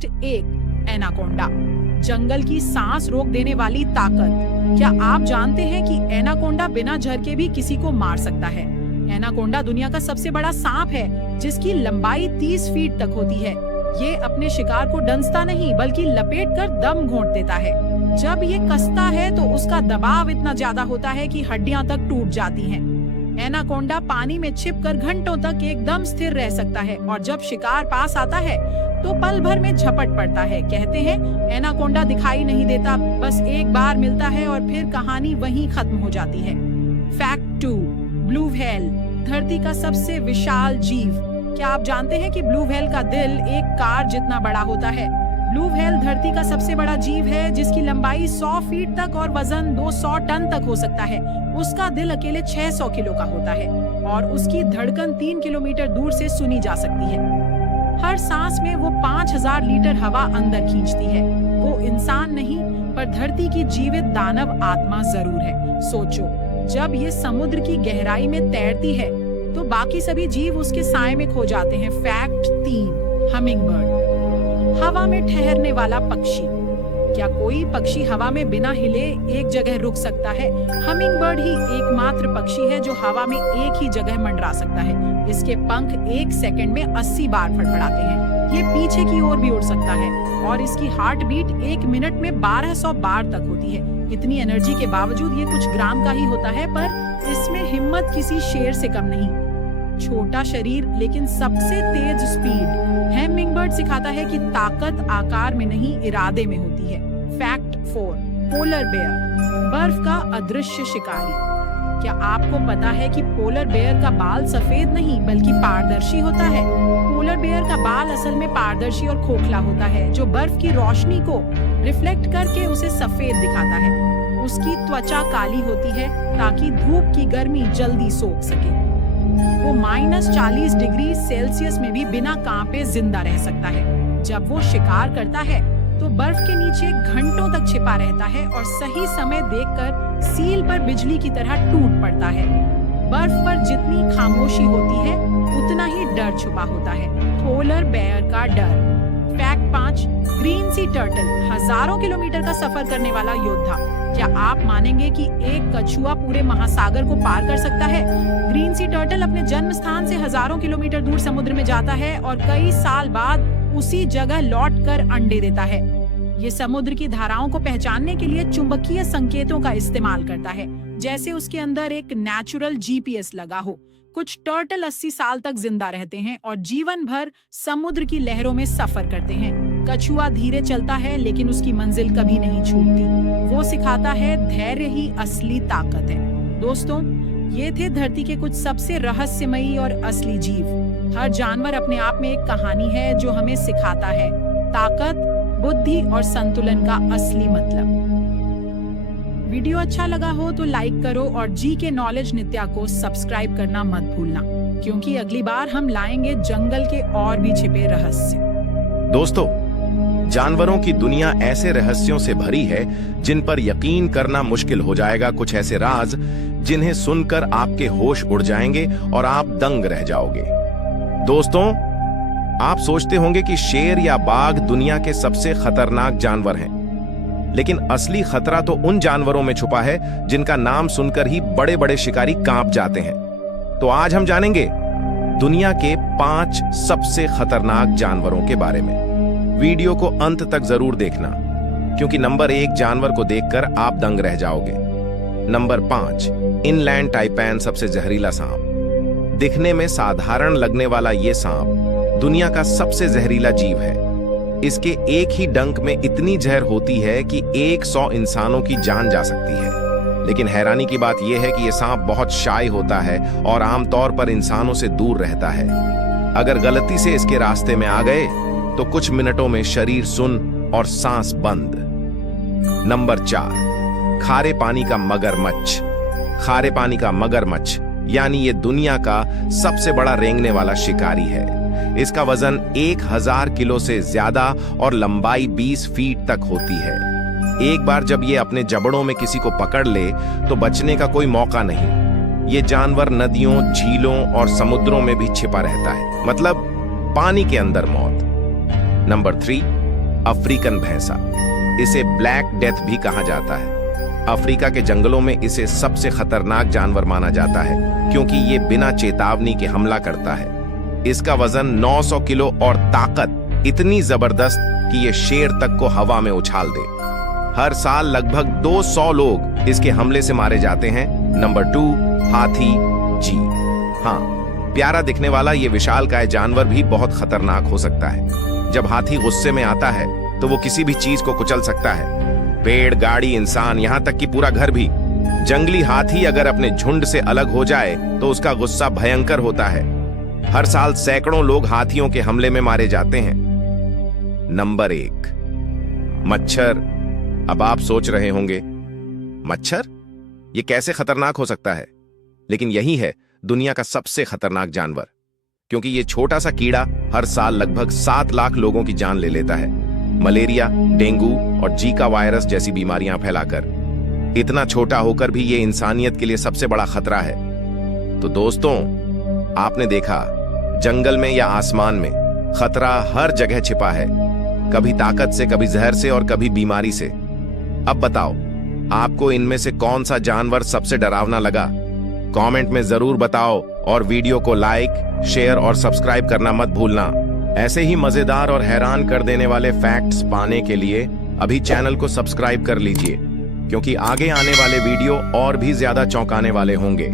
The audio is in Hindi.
फैक्ट 1, एनाकोंडा, जंगल की सांस रोक देने वाली ताकत। क्या आप जानते हैं कि एनाकोंडा बिना झरके भी किसी को मार सकता है? एनाकोंडा दुनिया का सबसे बड़ा सांप है, जिसकी लंबाई 30 फीट तक होती है। ये अपने शिकार को डंसता नहीं, बल्कि लपेटकर दम घोंट देता है। जब ये कसता है तो उसका दबाव इतना ज्यादा होता है कि हड्डियां तक टूट जाती हैं। एनाकोंडा पानी में छिपकर घंटों तक एकदम स्थिर रह सकता है, और जब शिकार पास आता है तो पल भर में झपट पड़ता है। कहते हैं एनाकोंडा दिखाई नहीं देता, बस एक बार मिलता है और फिर कहानी वहीं खत्म हो जाती है। फैक्ट 2, ब्लू व्हेल, धरती का सबसे विशाल जीव। क्या आप जानते हैं कि ब्लू व्हेल का दिल एक कार जितना बड़ा होता है? ब्लू व्हेल धरती का सबसे बड़ा जीव है, जिसकी लंबाई 100 फीट तक और वजन 200 टन तक हो सकता है। उसका दिल अकेले 600 किलो का होता है और उसकी धड़कन 3 किलोमीटर दूर से सुनी जा सकती है। हर सांस में वो 5000 लीटर हवा अंदर खींचती है। वो इंसान नहीं, पर धरती की जीवित दानव आत्मा जरूर है। सोचो, जब ये समुद्र की गहराई में तैरती है तो बाकी सभी जीव उसके साए में खो जाते हैं। फैक्ट 3, हमिंगबर्ड, हवा में ठहरने वाला पक्षी। क्या कोई पक्षी हवा में बिना हिले एक जगह रुक सकता है? हमिंगबर्ड ही एकमात्र पक्षी है जो हवा में एक ही जगह मंडरा सकता है। इसके पंख 1 सेकंड में 80 बार फड़फड़ाते हैं। ये पीछे की ओर भी उड़ सकता है और इसकी हार्ट बीट 1 मिनट में 1200 बार तक होती है। इतनी एनर्जी के बावजूद ये कुछ ग्राम का ही होता है, पर इसमें हिम्मत किसी शेर से कम नहीं। छोटा शरीर लेकिन सबसे तेज स्पीड। हमिंगबर्ड सिखाता है कि ताकत आकार में नहीं, इरादे में होती है। फैक्ट 4, पोलर बेयर, बर्फ का अदृश्य शिकारी। क्या आपको पता है कि पोलर बेयर का बाल सफेद नहीं बल्कि पारदर्शी होता है? पोलर बेयर का बाल असल में पारदर्शी और खोखला होता है, जो बर्फ की रोशनी को रिफ्लेक्ट करके उसे सफेद दिखाता है। उसकी त्वचा काली होती है ताकि धूप की गर्मी जल्दी सोख सके। वो -40 डिग्री सेल्सियस में भी बिना कांपे जिंदा रह सकता है। जब वो शिकार करता है तो बर्फ के नीचे घंटों तक छिपा रहता है और सही समय देखकर सील पर बिजली की तरह टूट पड़ता है। बर्फ पर जितनी खामोशी होती है उतना ही डर छुपा होता है। पोलर बेयर का डर। फैक्ट 5, ग्रीन सी टर्टल, हजारों किलोमीटर का सफर करने वाला योद्धा। क्या आप मानेंगे कि एक कछुआ पूरे महासागर को पार कर सकता है? ग्रीन सी टर्टल अपने जन्म स्थान से हजारों किलोमीटर दूर समुद्र में जाता है और कई साल बाद उसी जगह लौटकर अंडे देता है। ये समुद्र की धाराओं को पहचानने के लिए चुंबकीय संकेतों का इस्तेमाल करता है, जैसे उसके अंदर एक नेचुरल GPS लगा हो। कुछ टर्टल 80 साल तक जिंदा रहते हैं और जीवन भर समुद्र की लहरों में सफर करते हैं। कछुआ धीरे चलता है, लेकिन उसकी मंजिल कभी नहीं छूटती। वो सिखाता है धैर्य ही असली ताकत है। दोस्तों, ये थे धरती के कुछ सबसे रहस्यमयी और असली जीव। हर जानवर अपने आप में एक कहानी है जो हमें सिखाता है ताकत, बुद्धि और संतुलन का असली मतलब। वीडियो अच्छा लगा हो तो लाइक करो और जी के नॉलेज नित्या को सब्सक्राइब करना मत भूलना, क्योंकि अगली बार हम लाएंगे जंगल के और भी छिपे रहस्य। दोस्तों, जानवरों की दुनिया ऐसे रहस्यों से भरी है जिन पर यकीन करना मुश्किल हो जाएगा। कुछ ऐसे राज जिन्हें सुनकर आपके होश उड़ जाएंगे और आप दंग रह जाओगे। दोस्तों, आप सोचते होंगे कि शेर या बाघ दुनिया के सबसे खतरनाक जानवर हैं, लेकिन असली खतरा तो उन जानवरों में छुपा है जिनका नाम सुनकर ही बड़े बड़े शिकारी कांप जाते हैं। तो आज हम जानेंगे दुनिया के 5 सबसे खतरनाक जानवरों के बारे में। वीडियो को अंत तक जरूर देखना, क्योंकि नंबर 1 जानवर को देखकर आप दंग रह जाओगे। नंबर 5, इनलैंड टाइपैन, सबसे जहरीला सांप। दिखने में साधारण लगने वाला ये सांप दुनिया का सबसे जहरीला जीव है। इसके एक ही डंक में इतनी जहर होती है कि 100 इंसानों की जान जा सकती है। लेकिन हैरानी की बात यह है कि यह सांप बहुत शाय होता है और आमतौर पर इंसानों से दूर रहता है। अगर गलती से इसके रास्ते में आ गए तो कुछ मिनटों में शरीर सुन्न और सांस बंद। नंबर 4, खारे पानी का मगरमच्छ। खारे पानी का मगरमच्छ यानी ये दुनिया का सबसे बड़ा रेंगने वाला शिकारी है। इसका वजन 1000 किलो से ज्यादा और लंबाई 20 फीट तक होती है। एक बार जब ये अपने जबड़ों में किसी को पकड़ ले तो बचने का कोई मौका नहीं। ये जानवर नदियों, झीलों और समुद्रों में भी छिपा रहता है, मतलब पानी के अंदर मौत। नंबर 3, अफ्रीकन भैंसा। इसे ब्लैक डेथ भी कहा जाता है। अफ्रीका के जंगलों में इसे सबसे खतरनाक जानवर माना जाता है क्योंकि ये बिना चेतावनी के हमला करता है। इसका वजन 900 किलो और ताकत इतनी जबरदस्त कि ये शेर तक को हवा में उछाल दे। हर साल लगभग 200 लोग इसके हमले से मारे जाते हैं। नंबर 2, हाथी। जी हाँ, प्यारा दिखने वाला ये विशालकाय जानवर भी बहुत खतरनाक हो सकता है। जब हाथी गुस्से में आता है तो वो किसी भी चीज को कुचल सकता है, पेड़, गाड़ी, इंसान, यहाँ तक कि पूरा घर भी। जंगली हाथी अगर अपने झुंड से अलग हो जाए तो उसका गुस्सा भयंकर होता है। हर साल सैकड़ों लोग हाथियों के हमले में मारे जाते हैं। नंबर 1, मच्छर। अब आप सोच रहे होंगे, मच्छर ये कैसे खतरनाक हो सकता है? लेकिन यही है दुनिया का सबसे खतरनाक जानवर, क्योंकि ये छोटा सा कीड़ा हर साल लगभग 7 लाख लोगों की जान ले लेता है, मलेरिया, डेंगू और जीका वायरस जैसी बीमारियां फैलाकर। इतना छोटा होकर भी ये इंसानियत के लिए सबसे बड़ा खतरा है। तो दोस्तों, आपने देखा, जंगल में या आसमान में खतरा हर जगह छिपा है, कभी ताकत से, कभी जहर से और कभी बीमारी से। अब बताओ, आपको इनमें से कौन सा जानवर सबसे डरावना लगा? कमेंट में जरूर बताओ और वीडियो को लाइक, शेयर और सब्सक्राइब करना मत भूलना। ऐसे ही मजेदार और हैरान कर देने वाले फैक्ट्स पाने के लिए अभी चैनल को सब्सक्राइब कर लीजिए, क्योंकि आगे आने वाले वीडियो और भी ज्यादा चौंकाने वाले होंगे।